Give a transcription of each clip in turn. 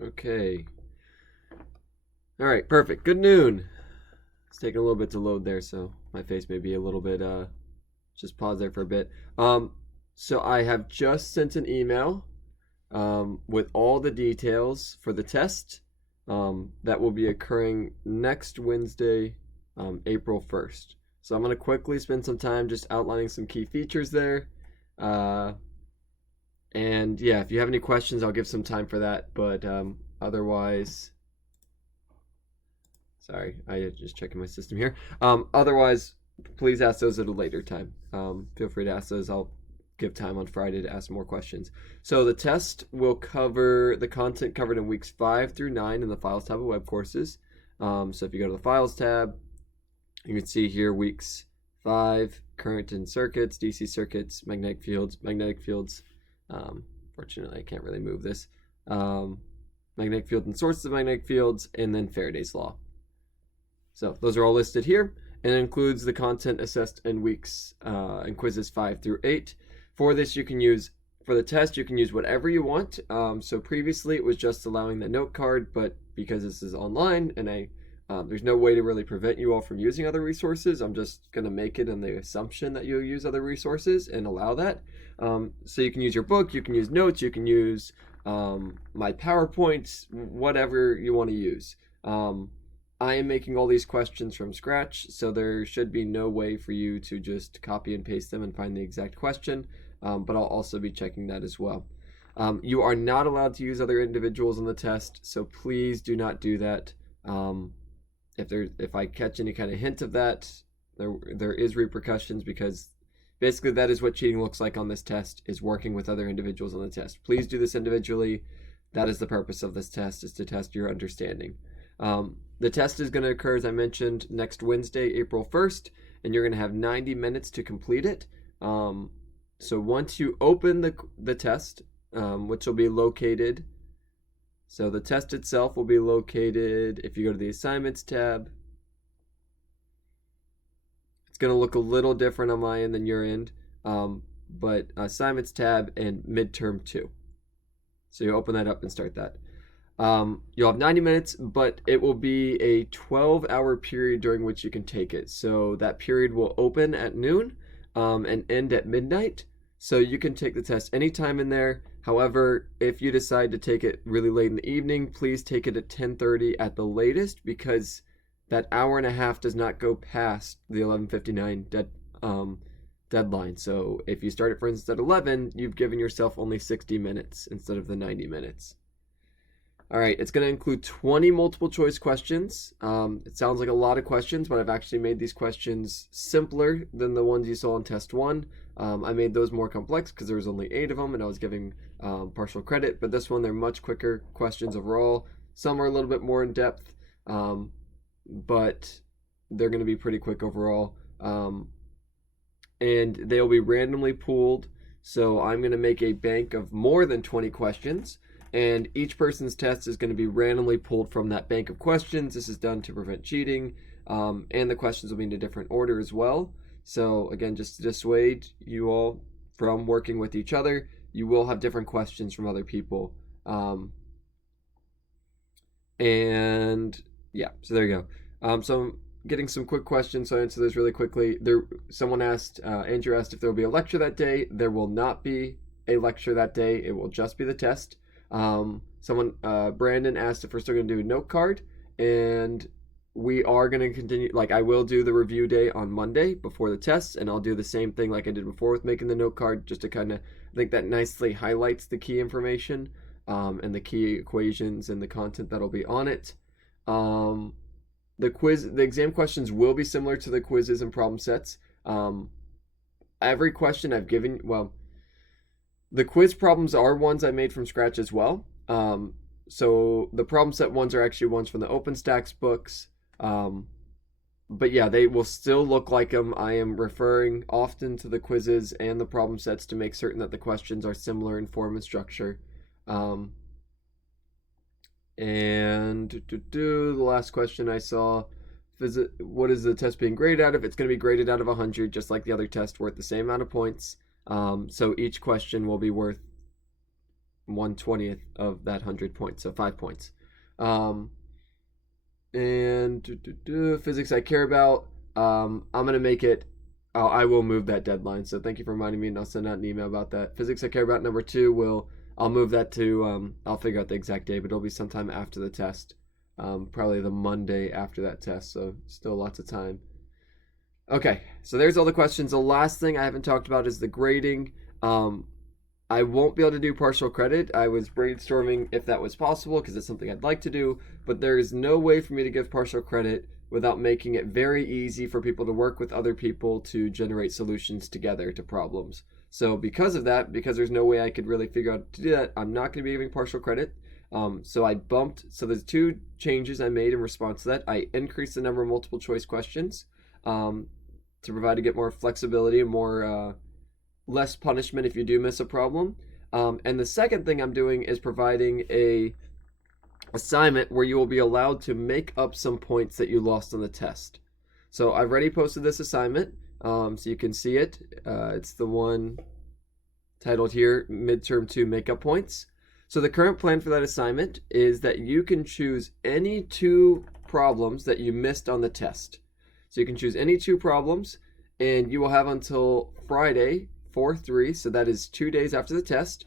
Okay. All right, perfect. Good noon. It's taking a little bit to load there, so my face may be a little bit just pause there for a bit. Um so I have just sent an email with all the details for the test that will be occurring next Wednesday, April 1st. So I'm going to quickly spend some time just outlining some key features there. Uh, and yeah, if you have any questions, I'll give some time for that. But otherwise, sorry, I just checking my system here. Otherwise, please ask those at a later time. Feel free to ask those. I'll give time on Friday to ask more questions. So the test will cover the content covered in weeks 5 through 9 in the Files tab of web courses. So if you go to the Files tab, you can see here weeks 5, current and circuits, DC circuits, magnetic fields. Fortunately, I can't really move this. Magnetic fields and sources of magnetic fields, and then Faraday's law. So those are all listed here, and it includes the content assessed in weeks and quizzes 5 through 8. For this, for the test, you can use whatever you want. So previously, it was just allowing the note card, but because this is online and there's no way to really prevent you all from using other resources, I'm just going to make it in the assumption that you'll use other resources and allow that. So you can use your book, you can use notes, you can use my PowerPoints, whatever you want to use. I am making all these questions from scratch, so there should be no way for you to just copy and paste them and find the exact question, but I'll also be checking that as well. You are not allowed to use other individuals in the test, so please do not do that. If I catch any kind of hint of that, there is repercussions, because basically that is what cheating looks like on this test, is working with other individuals on the test. Please do this individually. That is the purpose of this test, is to test your understanding. The test is going to occur, as I mentioned, next Wednesday, April 1st, and you're going to have 90 minutes to complete it. So once you open the test, which will be located, so the test itself will be located, if you go to the assignments tab, it's going to look a little different on my end than your end, but assignments tab and midterm 2. So you open that up and start that. You'll have 90 minutes, but it will be a 12-hour period during which you can take it. So that period will open at noon and end at midnight. So you can take the test anytime in there. However, if you decide to take it really late in the evening, please take it at 10:30 at the latest, because that hour and a half does not go past the 11:59 deadline. So if you start it, for instance, at 11, you've given yourself only 60 minutes instead of the 90 minutes. All right, it's going to include 20 multiple choice questions. It sounds like a lot of questions, but I've actually made these questions simpler than the ones you saw in test 1. I made those more complex because there was only 8 of them, and I was giving partial credit. But this one, they're much quicker questions overall. Some are a little bit more in depth, but they're going to be pretty quick overall. And they'll be randomly pooled. So I'm going to make a bank of more than 20 questions. And each person's test is going to be randomly pulled from that bank of questions. This is done to prevent cheating, and the questions will be in a different order as well. So again, just to dissuade you all from working with each other, you will have different questions from other people. And yeah, so there you go. So I'm getting some quick questions, so I'll answer those really quickly. Someone asked, Andrew asked if there will be a lecture that day. There will not be a lecture that day. It will just be the test. Brandon asked if we're still going to do a note card, and we are going to continue. Like, I will do the review day on Monday before the test, and I'll do the same thing like I did before with making the note card, just to kind of, I think that nicely highlights the key information, and the key equations and the content that'll be on it. The exam questions will be similar to the quizzes and problem sets. Every question I've given, well, the quiz problems are ones I made from scratch as well. So the problem set ones are actually ones from the OpenStax books. But yeah, they will still look like them. I am referring often to the quizzes and the problem sets to make certain that the questions are similar in form and structure. And the last question I saw, what is the test being graded out of? It's going to be graded out of 100, just like the other test, worth the same amount of points. So each question will be worth 1/20th of that 100 points, so 5 points. And physics I care about, I'm going to make it, I will move that deadline. So thank you for reminding me, and I'll send out an email about that. Physics I care about number 2 I'll move that to, I'll figure out the exact day, but it'll be sometime after the test. Probably the Monday after that test, so still lots of time. Okay, so there's all the questions. The last thing I haven't talked about is the grading. I won't be able to do partial credit. I was brainstorming if that was possible because it's something I'd like to do, but there is no way for me to give partial credit without making it very easy for people to work with other people to generate solutions together to problems. So because of that, because there's no way I could really figure out to do that, I'm not going to be giving partial credit. So there's 2 changes I made in response to that. I increased the number of multiple choice questions to provide to get more flexibility and more less punishment if you do miss a problem. And the second thing I'm doing is providing a assignment where you will be allowed to make up some points that you lost on the test. So I've already posted this assignment, so you can see it. It's the one titled here, Midterm 2 Makeup Points. So the current plan for that assignment is that you can choose any 2 problems that you missed on the test. So you can choose any 2 problems, and you will have until Friday, 4/3, so that is 2 days after the test,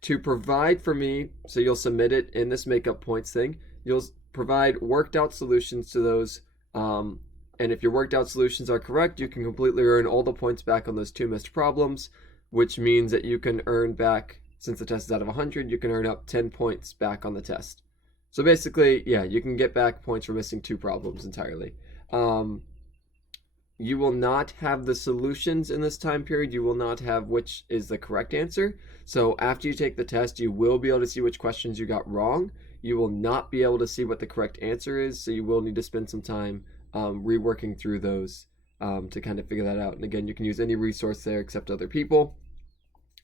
to provide for me. So you'll submit it in this makeup points thing. You'll provide worked out solutions to those, and if your worked out solutions are correct, you can completely earn all the points back on those 2 missed problems, which means that you can earn back, since the test is out of 100, you can earn up 10 points back on the test. So basically, yeah, you can get back points for missing 2 problems entirely. You will not have the solutions in this time period. You will not have which is the correct answer. So after you take the test, you will be able to see which questions you got wrong. You will not be able to see what the correct answer is. So you will need to spend some time reworking through those to kind of figure that out. And again, you can use any resource there except other people.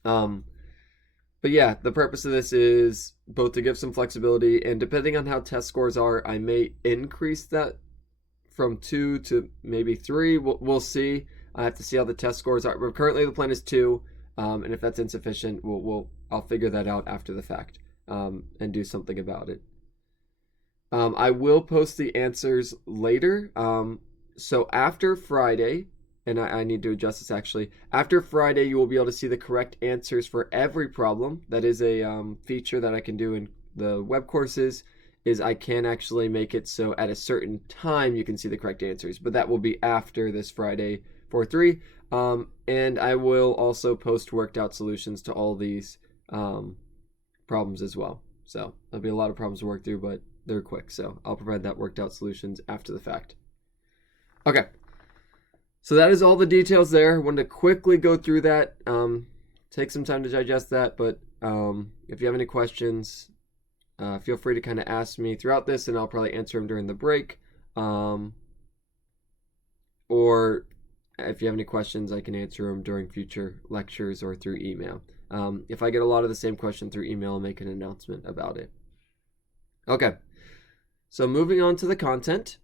But yeah, the purpose of this is both to give some flexibility, and depending on how test scores are, I may increase that from 2 to maybe 3. We'll see. I have to see how the test scores are. But currently the plan is 2, and if that's insufficient, I'll figure that out after the fact and do something about it. I will post the answers later. So after Friday, and I need to adjust this actually. After Friday, you will be able to see the correct answers for every problem. That is a feature that I can do in the web courses. Is I can actually make it so at a certain time you can see the correct answers, but that will be after this Friday 4/3. And I will also post worked out solutions to all these problems as well. So there'll be a lot of problems to work through, but they're quick. So I'll provide that worked out solutions after the fact. Okay. So that is all the details there. I wanted to quickly go through that. Take some time to digest that, but if you have any questions, feel free to kind of ask me throughout this, and I'll probably answer them during the break. Or if you have any questions, I can answer them during future lectures or through email. If I get a lot of the same question through email, I'll make an announcement about it. Okay, so moving on to the content.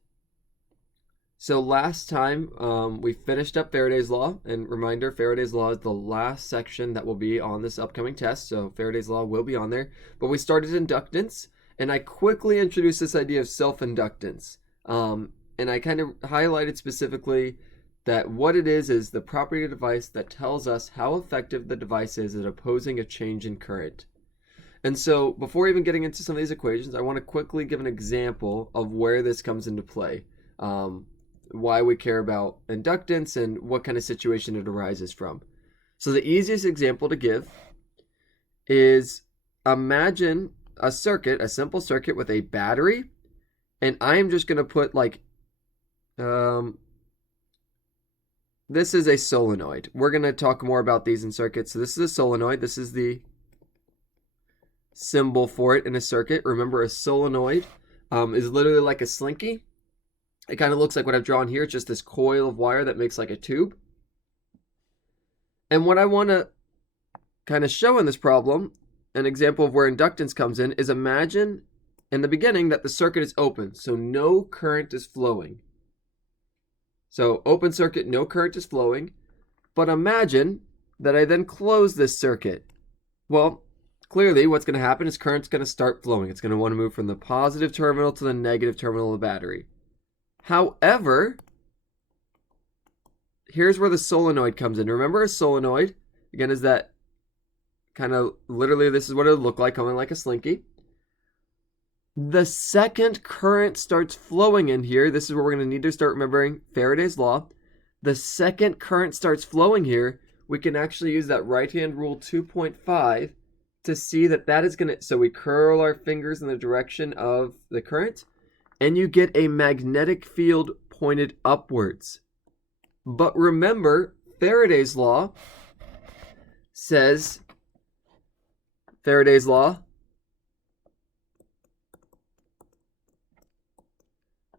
So last time we finished up Faraday's Law, and reminder, Faraday's Law is the last section that will be on this upcoming test, so Faraday's Law will be on there. But we started inductance, and I quickly introduced this idea of self-inductance. And I kind of highlighted specifically that what it is the property of the device that tells us how effective the device is at opposing a change in current. And so before even getting into some of these equations, I want to quickly give an example of where this comes into play. Why we care about inductance and what kind of situation it arises from. So the easiest example to give is imagine a circuit, a simple circuit with a battery, and I'm just going to put like, this is a solenoid. We're going to talk more about these in circuits. So this is a solenoid. This is the symbol for it in a circuit. Remember, a solenoid is literally like a slinky. It kind of looks like what I've drawn here. It's just this coil of wire that makes like a tube. And what I want to kind of show in this problem, an example of where inductance comes in, is imagine in the beginning that the circuit is open, so no current is flowing. So open circuit, no current is flowing. But imagine that I then close this circuit. Well, clearly what's going to happen is current's going to start flowing. It's going to want to move from the positive terminal to the negative terminal of the battery. However, here's where the solenoid comes in. Remember, a solenoid, again, is that kind of literally this is what it would look like, coming like a slinky. The second current starts flowing in here, this is where we're going to need to start remembering Faraday's law. The second current starts flowing here, we can actually use that right-hand rule 2.5 to see that that is going to, so we curl our fingers in the direction of the current, and you get a magnetic field pointed upwards. But remember, Faraday's law says, Faraday's law,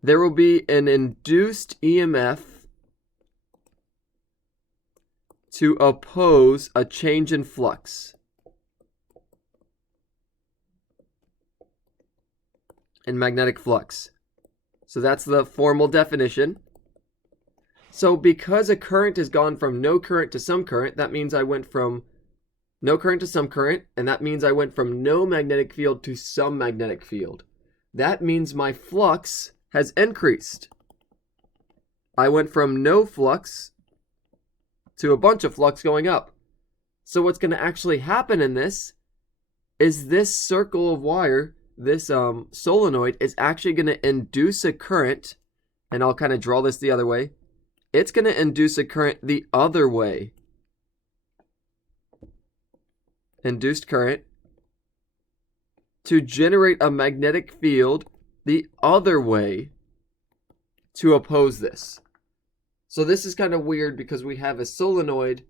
there will be an induced EMF to oppose a change in flux. In magnetic flux. So that's the formal definition. So because a current has gone from no current to some current, that means I went from no current to some current, and that means I went from no magnetic field to some magnetic field. That means my flux has increased. I went from no flux to a bunch of flux going up. So what's going to actually happen in this is this circle of wire, this solenoid, is actually going to induce a current, and I'll kind of draw this the other way. It's going to induce a current the other way. Induced current to generate a magnetic field the other way to oppose this. So this is kind of weird because we have a solenoid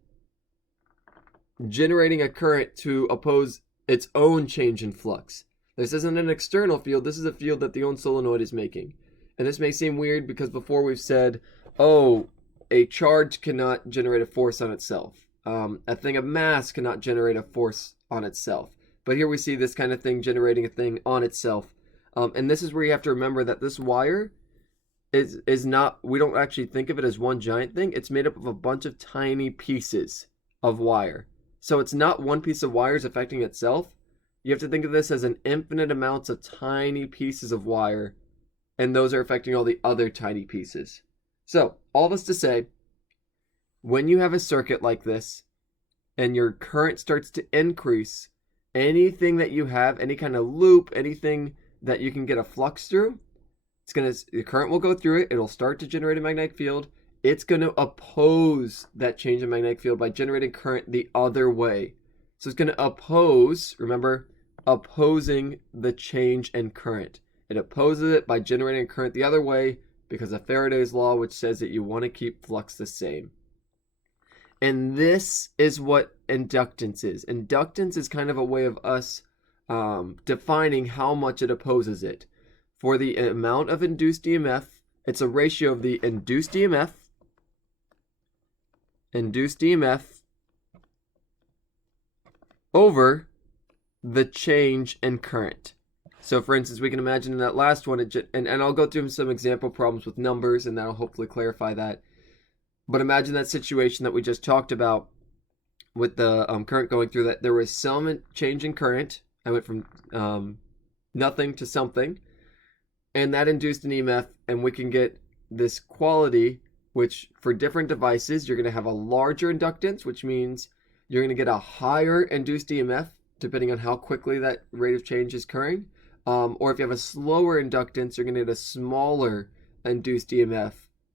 generating a current to oppose its own change in flux. This isn't an external field, this is a field that the own solenoid is making. And this may seem weird because before we've said, oh, a charge cannot generate a force on itself. A thing of mass cannot generate a force on itself. But here we see this kind of thing generating a thing on itself. And this is where you have to remember that this wire is not, we don't actually think of it as one giant thing. It's made up of a bunch of tiny pieces of wire. So it's not one piece of wire is affecting itself. You have to think of this as an infinite amounts of tiny pieces of wire, and those are affecting all the other tiny pieces. So, all this to say, when you have a circuit like this, and your current starts to increase, anything that you have, any kind of loop, anything that you can get a flux through, the current will go through it, it'll start to generate a magnetic field, it's going to oppose that change in magnetic field by generating current the other way. So it's going to oppose, remember, opposing the change in current. It opposes it by generating current the other way because of Faraday's law, which says that you want to keep flux the same. And this is what inductance is. Inductance is kind of a way of us defining how much it opposes it. For the amount of induced EMF, it's a ratio of the induced EMF over the change in current. So for instance, we can imagine in that last one, and I'll go through some example problems with numbers, and that'll hopefully clarify that. But imagine that situation that we just talked about with the current going through, that there was some change in current. I went from nothing to something, and that induced an EMF, and we can get this quality, which for different devices, you're going to have a larger inductance, which means you're going to get a higher induced EMF, depending on how quickly that rate of change is occurring. Or if you have a slower inductance, you're going to get a smaller induced EMF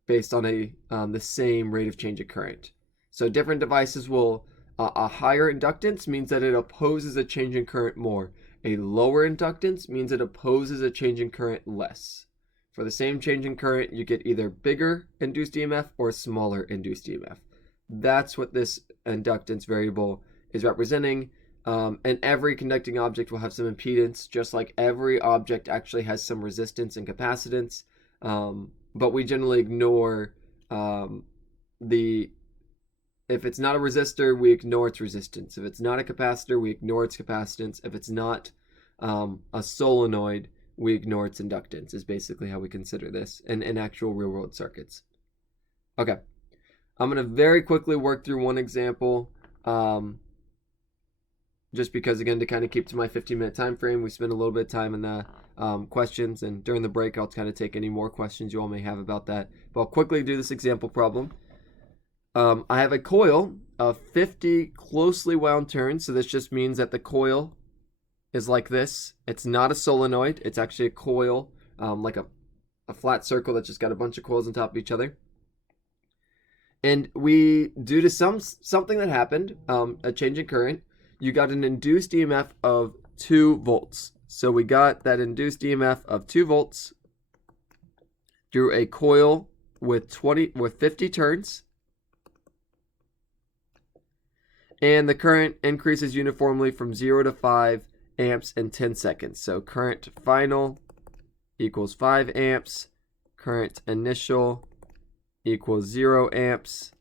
based on the same rate of change of current. So different devices will, a higher inductance means that it opposes a change in current more. A lower inductance means it opposes a change in current less. For the same change in current, you get either bigger induced EMF or smaller induced EMF. That's what this inductance variable is representing. And every conducting object will have some impedance, just like every object actually has some resistance and capacitance. But we generally ignore if it's not a resistor, we ignore its resistance. If it's not a capacitor, we ignore its capacitance. If it's not a solenoid, we ignore its inductance, is basically how we consider this in actual real-world circuits. Okay, I'm going to very quickly work through one example. just because, again, to kind of keep to my 15-minute time frame, we spend a little bit of time in the questions, and during the break, I'll kind of take any more questions you all may have about that. But I'll quickly do this example problem. I have a coil of 50 closely wound turns, so this just means that the coil is like this. It's not a solenoid. It's actually a coil, like a flat circle that's just got a bunch of coils on top of each other. And due to something that happened, a change in current, you got an induced EMF of 2 volts. So we got that induced EMF of 2 volts through a coil with 50 turns. And the current increases uniformly from 0 to 5 amps in 10 seconds. So current final equals 5 amps. Current initial equals 0 amps.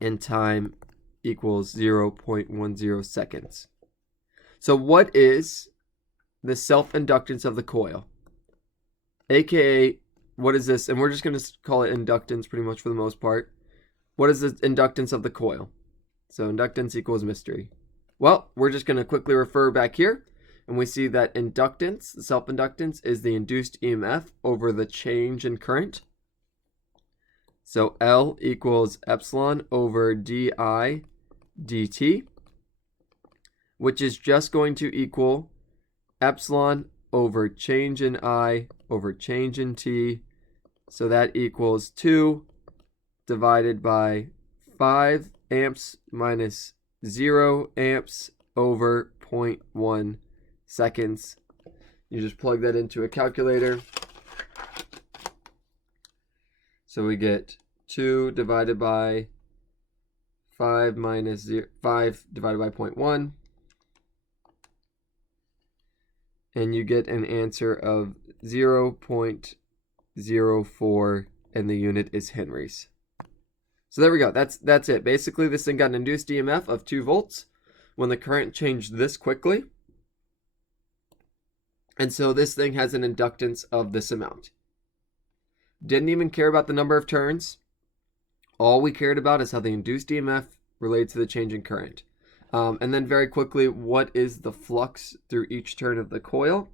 And time equals 0.10 seconds. So what is the self-inductance of the coil? AKA, what is this? And we're just going to call it inductance pretty much for the most part. What is the inductance of the coil? So inductance equals mystery. Well, we're just going to quickly refer back here. And we see that inductance, the self-inductance, is the induced EMF over the change in current. So L equals epsilon over di dt, which is just going to equal epsilon over change in I over change in t. So that equals 2 divided by 5 amps minus 0 amps over 0.1 seconds. You just plug that into a calculator. So we get 2 divided by 5 minus 5 divided by 0.1. And you get an answer of 0.04, and the unit is henries. So there we go. That's it. Basically, this thing got an induced EMF of 2 volts when the current changed this quickly. And so this thing has an inductance of this amount. Didn't even care about the number of turns. All we cared about is how the induced EMF relates to the change in current. And then very quickly, what is the flux through each turn of the coil?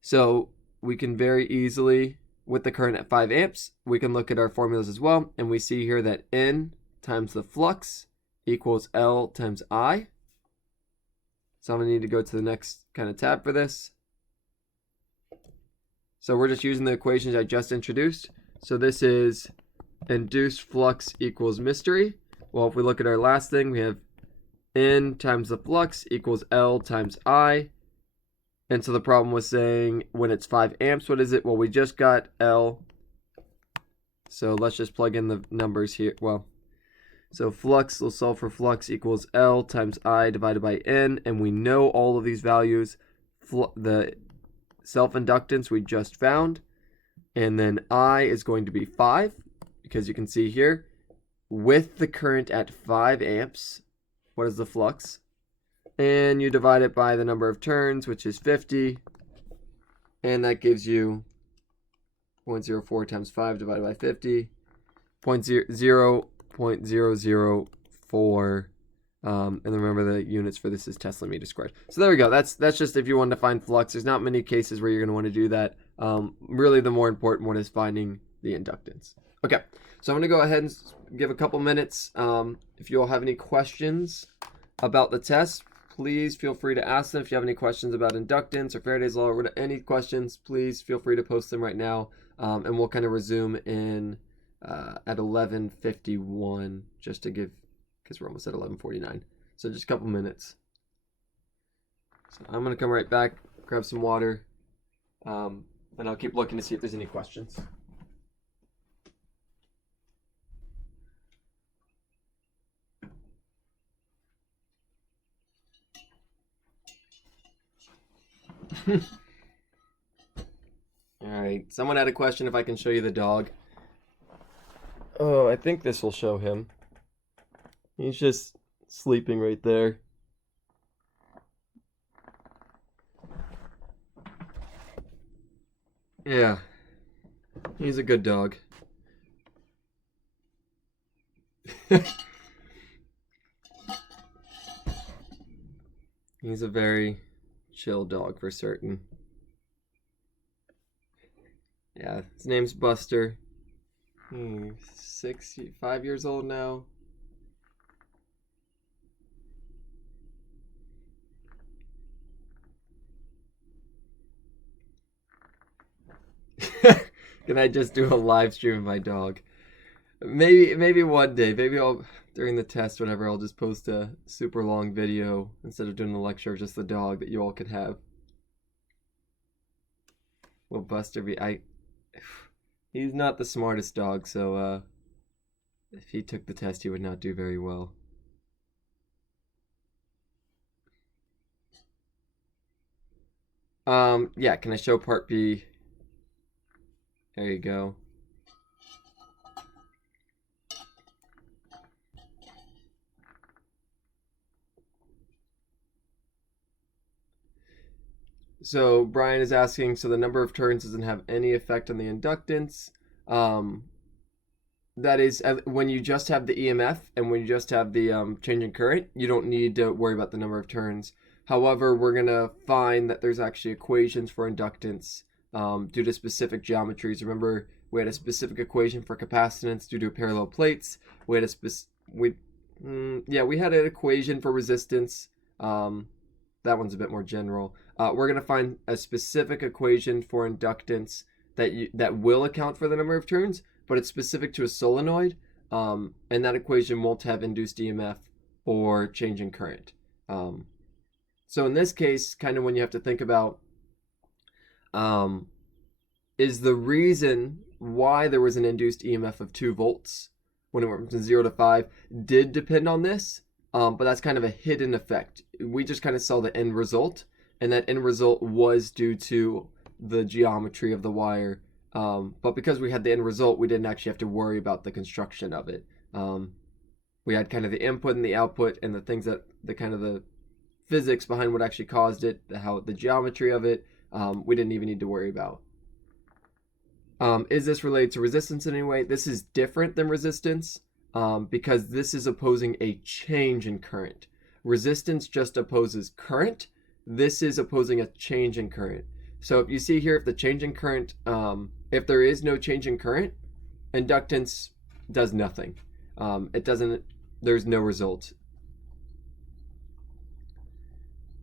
So we can very easily, with the current at 5 amps, we can look at our formulas as well. And we see here that N times the flux equals L times I. So I'm going to need to go to the next kind of tab for this. So we're just using the equations I just introduced. So this is induced flux equals mystery. Well, if we look at our last thing, we have N times the flux equals L times I. And so the problem was saying when it's 5 amps, what is it? Well, we just got L. So let's just plug in the numbers here. Well, so flux, we'll solve for flux equals L times I divided by N. And we know all of these values. The self-inductance we just found. And then I is going to be 5. Because you can see here, with the current at 5 amps, what is the flux? And you divide it by the number of turns, which is 50. And that gives you 0.04 times 5 divided by 50. 0.004. And remember the units for this is Tesla meter squared. So there we go. That's just if you want to find flux. There's not many cases where you're going to want to do that. Really, the more important one is finding the inductance. Okay, so I'm going to go ahead and give a couple minutes. If you all have any questions about the test, please feel free to ask them. If you have any questions about inductance or Faraday's law or any questions, please feel free to post them right now. And we'll kind of resume in at 11:51 just to give, because we're almost at 11:49. So just a couple minutes. So I'm going to come right back, grab some water, and I'll keep looking to see if there's any questions. Alright, someone had a question if I can show you the dog. Oh, I think this will show him. He's just sleeping right there. Yeah, he's a good dog. He's a very chill dog for certain. Yeah, his name's Buster. He's 5 years old now. Can I just do a live stream of my dog? Maybe one day. Maybe I'll during the test, whenever, I'll just post a super long video instead of doing a lecture of just the dog that you all could have. Will Buster be? He's not the smartest dog, so if he took the test, he would not do very well. Yeah. Can I show part B? There you go. So Brian is asking, so the number of turns doesn't have any effect on the inductance. That is, when you just have the EMF and when you just have the change in current, you don't need to worry about the number of turns. However, we're going to find that there's actually equations for inductance due to specific geometries. Remember, we had a specific equation for capacitance due to parallel plates. We had we had an equation for resistance. That one's a bit more general. We're going to find a specific equation for inductance that will account for the number of turns, but it's specific to a solenoid, and that equation won't have induced EMF or change in current. So in this case, kind of when you have to think about is the reason why there was an induced EMF of 2 volts when it went from 0 to 5 did depend on this, but that's kind of a hidden effect. We just kind of saw the end result, and that end result was due to the geometry of the wire. But because we had the end result, we didn't actually have to worry about the construction of it. We had kind of the input and the output and the things that the physics behind what actually caused it, the geometry of it, we didn't even need to worry about. Is this related to resistance in any way? This is different than resistance because this is opposing a change in current. Resistance just opposes current. This is opposing a change in current. So if you see here, if the change in current, if there is no change in current, inductance does nothing. There's no result.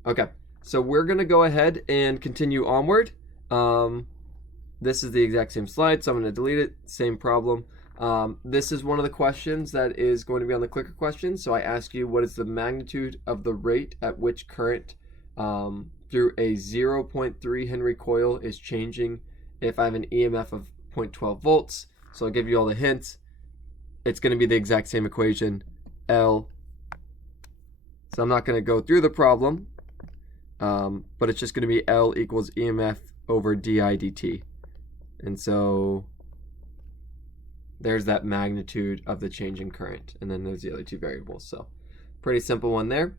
Okay, so we're going to go ahead and continue onward. This is the exact same slide, so I'm going to delete it. Same problem. This is one of the questions that is going to be on the clicker question. So I ask you, what is the magnitude of the rate at which current through a 0.3 Henry coil is changing if I have an EMF of 0.12 volts? So I'll give you all the hints. It's going to be the exact same equation, L. So I'm not going to go through the problem, but it's just going to be L equals EMF over di dt. And so there's that magnitude of the change in current. And then there's the other 2 variables. So pretty simple one there.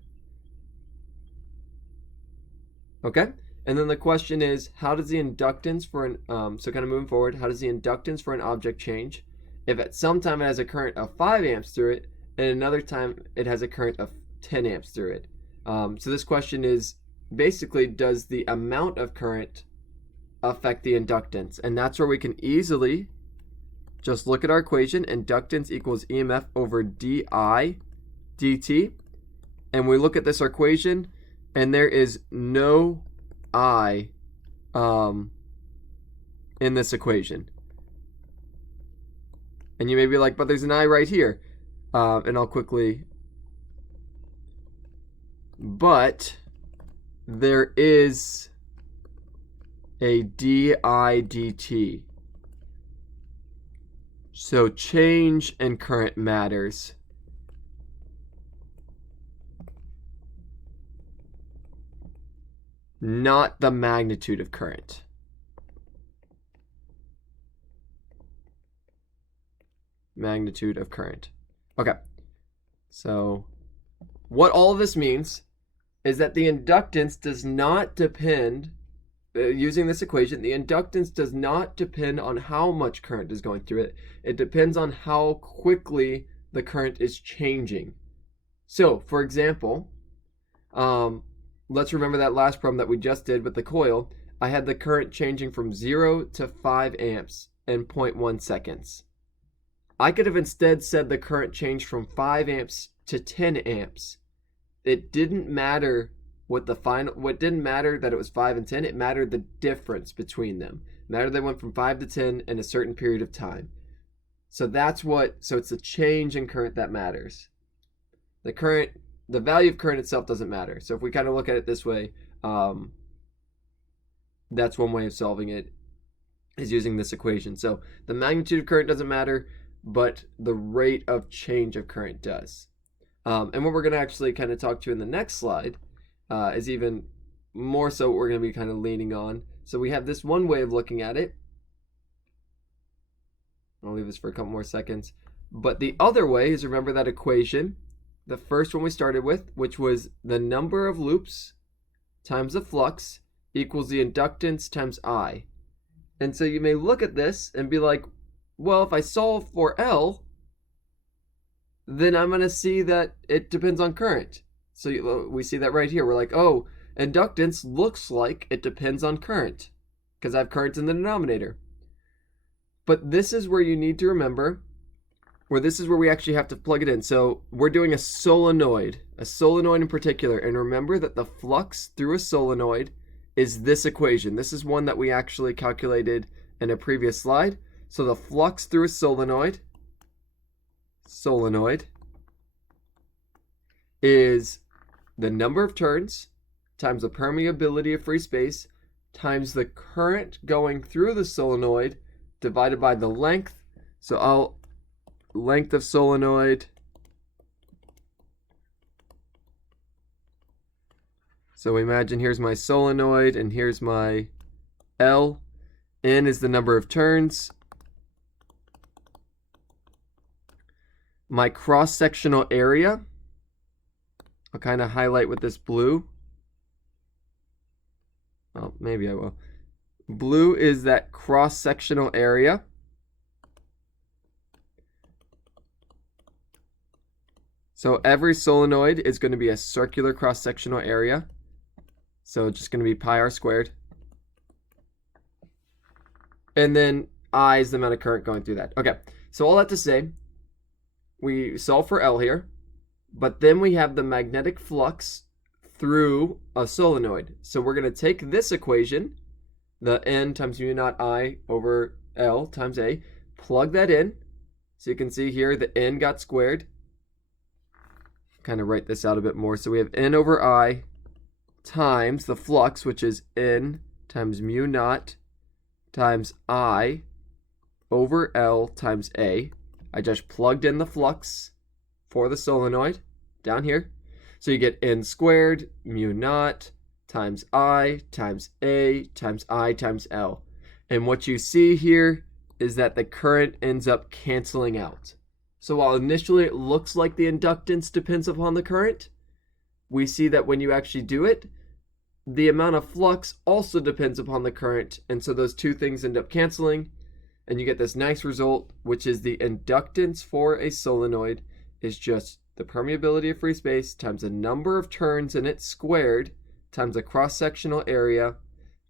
Okay. And then the question is, how does the inductance for so kind of moving forward, how does the inductance for an object change if at some time it has a current of 5 amps through it and another time it has a current of 10 amps through it? So this question is basically, does the amount of current affect the inductance? And that's where we can easily just look at our equation. Inductance equals EMF over di dt. And we look at this equation, and there is no I in this equation. And you may be like, but there's an I right here. And I'll quickly... But there is a di dt. So change in current matters. Not the magnitude of current. Magnitude of current. Okay. So what all of this means is that the inductance does not depend, using this equation, the inductance does not depend on how much current is going through it. It depends on how quickly the current is changing. So, for example, let's remember that last problem that we just did with the coil. I had the current changing from 0 to 5 amps in 0.1 seconds. I could have instead said the current changed from 5 amps to 10 amps. It didn't matter what didn't matter that it was 5 and 10, it mattered the difference between them. It mattered they went from 5 to 10 in a certain period of time. So it's the change in current that matters. The value of current itself doesn't matter. So if we kind of look at it this way, that's one way of solving it, is using this equation. So the magnitude of current doesn't matter, but the rate of change of current does. And what we're going to actually kind of talk to in the next slide is even more so what we're going to be kind of leaning on. So we have this one way of looking at it. I'll leave this for a couple more seconds. But the other way is, remember that equation, the first one we started with, which was the number of loops times the flux equals the inductance times I. And so you may look at this and be like, well, if I solve for L, then I'm going to see that it depends on current. So we see that right here. We're like, oh, inductance looks like it depends on current because I have current in the denominator. But this is where you need to remember, this is where we actually have to plug it in. So we're doing a solenoid in particular. And remember that the flux through a solenoid is this equation. This is one that we actually calculated in a previous slide. So the flux through a solenoid is the number of turns times the permeability of free space times the current going through the solenoid divided by the length. So length of solenoid. So imagine here's my solenoid and here's my L. N is the number of turns. My cross-sectional area, I'll kind of highlight with this blue. Oh, maybe I will. Blue is that cross-sectional area. So every solenoid is going to be a circular cross-sectional area. So it's just going to be pi r squared. And then I is the amount of current going through that. Okay, so all that to say, we solve for L here, but then we have the magnetic flux through a solenoid. So we're going to take this equation, the N times mu naught I over L times A, plug that in. So you can see here the N got squared. Kind of write this out a bit more. So we have N over I times the flux, which is N times mu naught times I over L times A. I just plugged in the flux for the solenoid down here. So you get N squared mu naught times I times A times I times L. And what you see here is that the current ends up canceling out. So while initially it looks like the inductance depends upon the current, we see that when you actually do it, the amount of flux also depends upon the current. And so those two things end up canceling. And you get this nice result, which is the inductance for a solenoid is just the permeability of free space times the number of turns in it squared times the cross-sectional area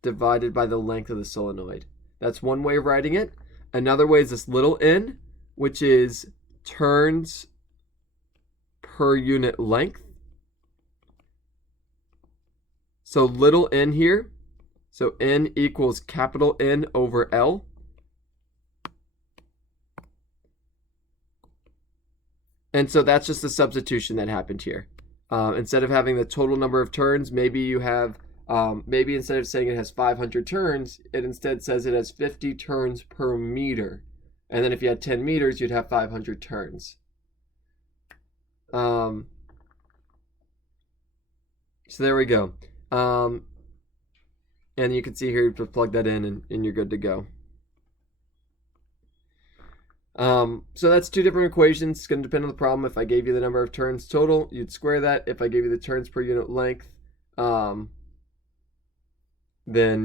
divided by the length of the solenoid. That's one way of writing it. Another way is this little n, which is turns per unit length. So little n here, so n equals capital N over L. And so that's just the substitution that happened here. Instead of having the total number of turns, maybe you have, maybe instead of saying it has 500 turns, it instead says it has 50 turns per meter. And then if you had 10 meters, you'd have 500 turns. So there we go. And you can see here, you just plug that in and you're good to go. So that's two different equations. It's going to depend on the problem. If I gave you the number of turns total, you'd square that. If I gave you the turns per unit length, then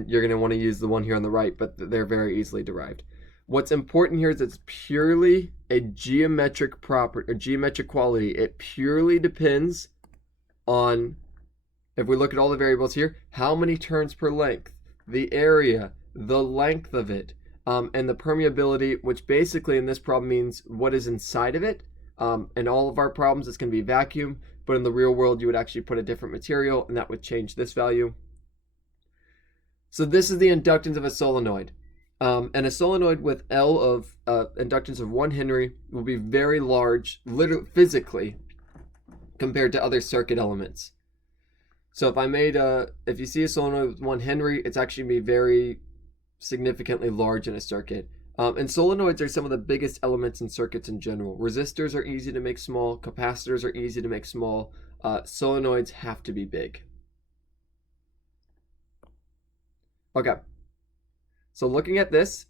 you're going to want to use the one here on the right, but they're very easily derived. What's important here is it's purely a geometric property, or geometric quality. It purely depends on If we look at all the variables here, how many turns per length, the area, the length of it, and the permeability, which basically in this problem means what is inside of it. In all of our problems, it's going to be vacuum, but in the real world, you would actually put a different material, and that would change this value. So this is the inductance of a solenoid. And a solenoid with L of inductance of 1 Henry will be very large, literally physically, compared to other circuit elements. So if you see a solenoid with 1 Henry, it's actually going to be very significantly large in a circuit. And solenoids are some of the biggest elements in circuits in general. Resistors are easy to make small. Capacitors are easy to make small. Solenoids have to be big. Okay. So looking at this,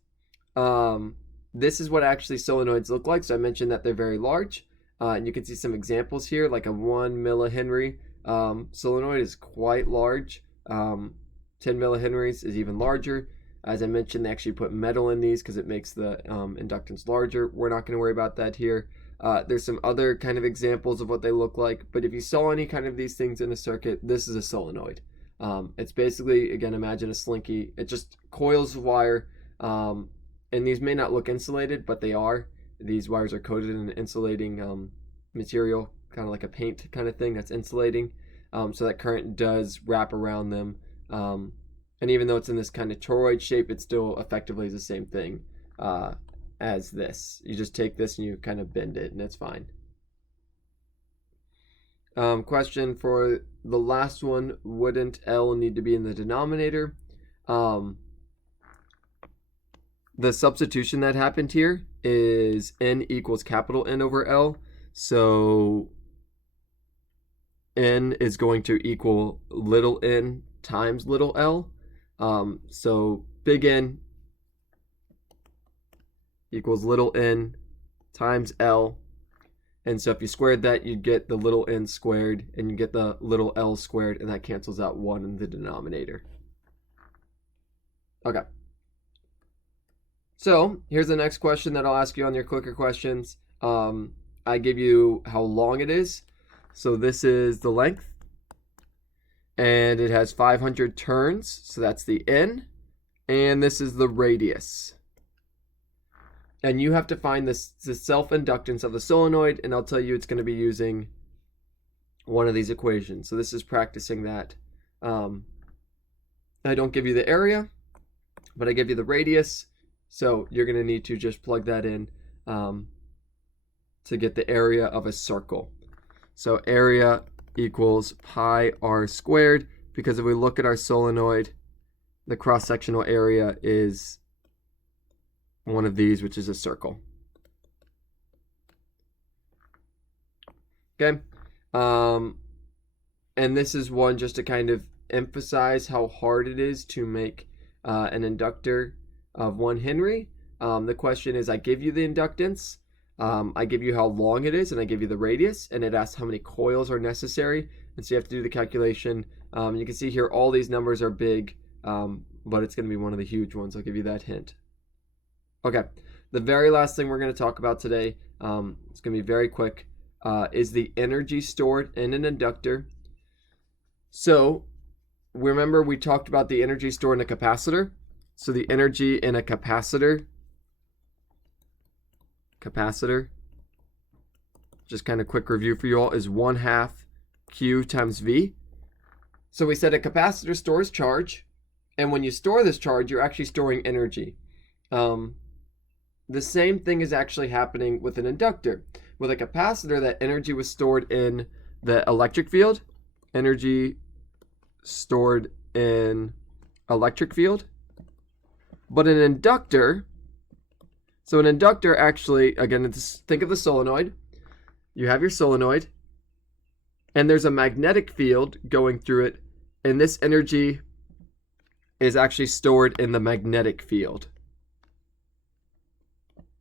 this is what actually solenoids look like. So I mentioned that they're very large. And you can see some examples here, like a 1 millihenry solenoid is quite large. 10 millihenries is even larger. As I mentioned, they actually put metal in these because it makes the inductance larger. We're not going to worry about that here. There's some other kind of examples of what they look like. But if you saw any kind of these things in a circuit, this is a solenoid. It's basically, again, imagine a slinky. It just coils of wire. And these may not look insulated, but they are. These wires are coated in an insulating material, kind of like a paint kind of thing that's insulating. So that current does wrap around them. And even though it's in this kind of toroid shape, it still effectively is the same thing as this. You just take this and you kind of bend it, and it's fine. Question for the last one, wouldn't L need to be in the denominator? The substitution that happened here is N equals capital N over L. So N is going to equal little n times little l. So big N equals little n times L. And so if you squared that, you'd get the little n squared, and you get the little l squared, and that cancels out 1 in the denominator. Okay. So here's the next question that I'll ask you on your clicker questions. I give you how long it is. So this is the length. And it has 500 turns, so that's the N. And this is the radius. And you have to find the self-inductance of the solenoid, and I'll tell you it's going to be using one of these equations. So this is practicing that. I don't give you the area, but I give you the radius. So you're going to need to just plug that in to get the area of a circle. So area equals pi r squared, because if we look at our solenoid, the cross-sectional area is one of these, which is a circle. Okay. And this is one just to kind of emphasize how hard it is to make an inductor of 1 Henry. The question is, I give you the inductance, I give you how long it is, and I give you the radius, and it asks how many coils are necessary, and so you have to do the calculation. You can see here all these numbers are big, but it's going to be one of the huge ones. I'll give you that hint. Okay, the very last thing we're going to talk about today, it's going to be very quick, is the energy stored in an inductor. So remember we talked about the energy stored in a capacitor. So the energy in a capacitor, just kind of quick review for you all, is 1/2 Q times V. So we said a capacitor stores charge, and when you store this charge, you're actually storing energy. The same thing is actually happening with an inductor. With a capacitor, that energy was stored in the electric field. Energy stored in electric field. But an inductor, so an inductor actually, again, think of the solenoid. You have your solenoid, and there's a magnetic field going through it, and this energy is actually stored in the magnetic field.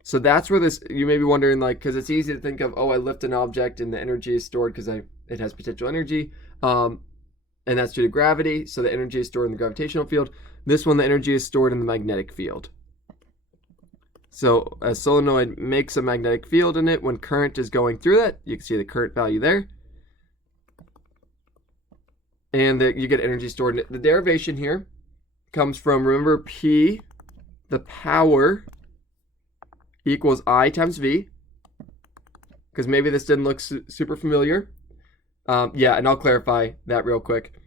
So that's where this, you may be wondering, like, because it's easy to think of, oh, I lift an object and the energy is stored because it has potential energy, and that's due to gravity, so the energy is stored in the gravitational field. This one, the energy is stored in the magnetic field. So a solenoid makes a magnetic field in it. When current is going through it, you can see the current value there. and you get energy stored in it. The derivation here comes from, remember, P, the power, equals I times V, because maybe this didn't look super familiar. Yeah, and I'll clarify that real quick.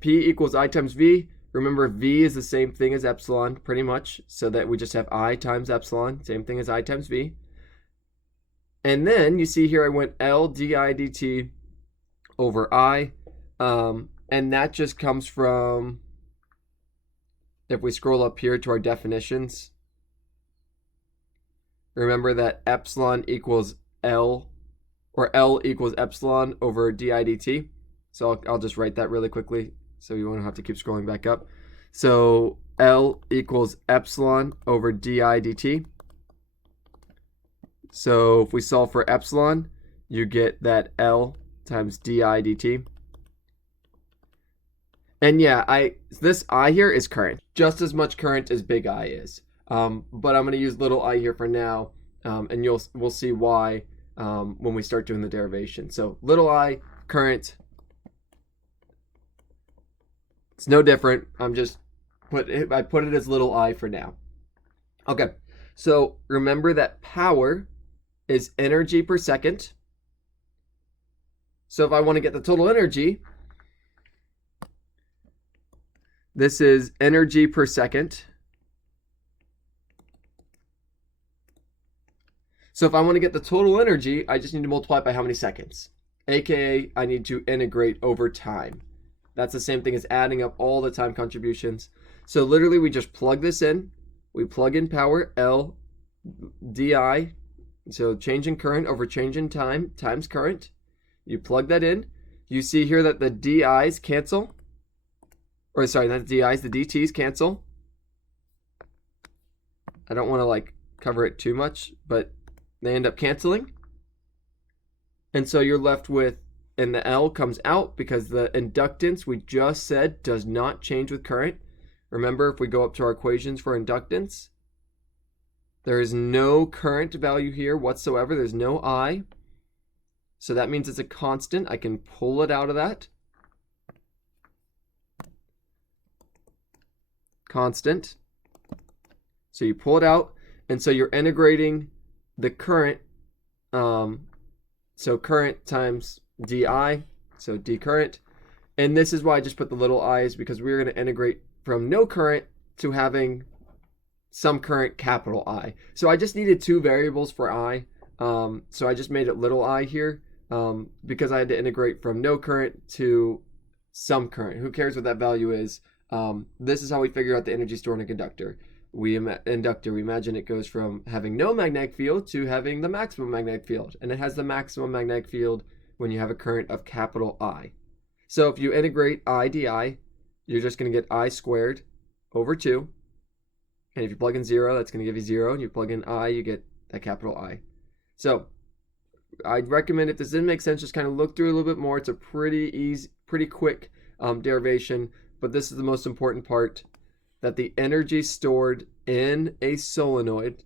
P equals I times V. Remember, V is the same thing as epsilon, pretty much, so that we just have I times epsilon, same thing as I times V. And then you see here I went L di dt over I, and that just comes from, if we scroll up here to our definitions, remember that epsilon equals L, or L equals epsilon over di dt. So I'll just write that really quickly so you won't have to keep scrolling back up. So L equals epsilon over di dt. So if we solve for epsilon, you get that L times di dt. And yeah, this I here is current, just as much current as big I is. But I'm going to use little I here for now, and we'll see why when we start doing the derivation. So little I, current. It's no different. I put it as little I for now. Okay, so remember that power is energy per second. So if I want to get the total energy, this is energy per second. So if I want to get the total energy, I just need to multiply it by how many seconds? AKA, I need to integrate over time. That's the same thing as adding up all the time contributions. So literally we just plug this in. We plug in power, L di. So change in current over change in time times current. You plug that in. You see here that the di's cancel. Or sorry, not the di's, the dt's cancel. I don't want to cover it too much, but they end up canceling. And so you're left with, and the L comes out because the inductance we just said does not change with current. Remember, if we go up to our equations for inductance, there is no current value here whatsoever. There's no I. So that means it's a constant. I can pull it out of that. Constant. So you pull it out, and so you're integrating the current. So current times di, so d current. And this is why I just put the little i's, because we're going to integrate from no current to having some current, capital I. So I just needed two variables for I. So I just made it little I here because I had to integrate from no current to some current. Who cares what that value is? This is how we figure out the energy stored in a conductor. We imagine it goes from having no magnetic field to having the maximum magnetic field. And it has the maximum magnetic field when you have a current of capital I. So if you integrate I di, you're just going to get I squared over 2. And if you plug in 0, that's going to give you 0. And you plug in I, you get that capital I. So I'd recommend, if this didn't make sense, just kind of look through a little bit more. It's a pretty easy, pretty quick derivation. But this is the most important part, that the energy stored in a solenoid,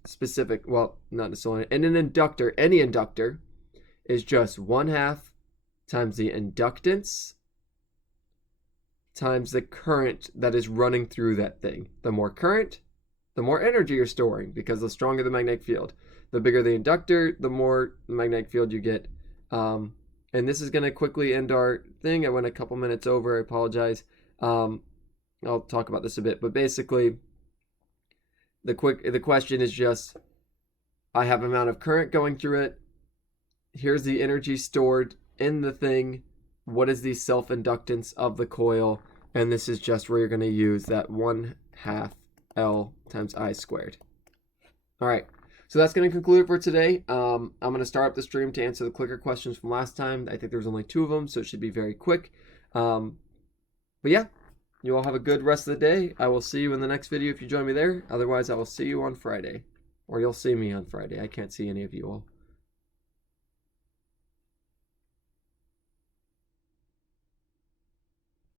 not a solenoid, in an inductor, any inductor, is just 1/2 times the inductance times the current that is running through that thing. The more current, the more energy you're storing, because the stronger the magnetic field. The bigger the inductor, the more magnetic field you get. And this is going to quickly end our thing. I went a couple minutes over. I apologize. I'll talk about this a bit, but basically the question is just, I have amount of current going through it. Here's the energy stored in the thing. What is the self-inductance of the coil? And this is just where you're going to use that 1/2 L times I squared. All right, so that's going to conclude it for today. I'm going to start up the stream to answer the clicker questions from last time. I think there was only 2 of them, so it should be very quick. But yeah. You all have a good rest of the day. I will see you in the next video if you join me there. Otherwise, I will see you on Friday. Or you'll see me on Friday. I can't see any of you all.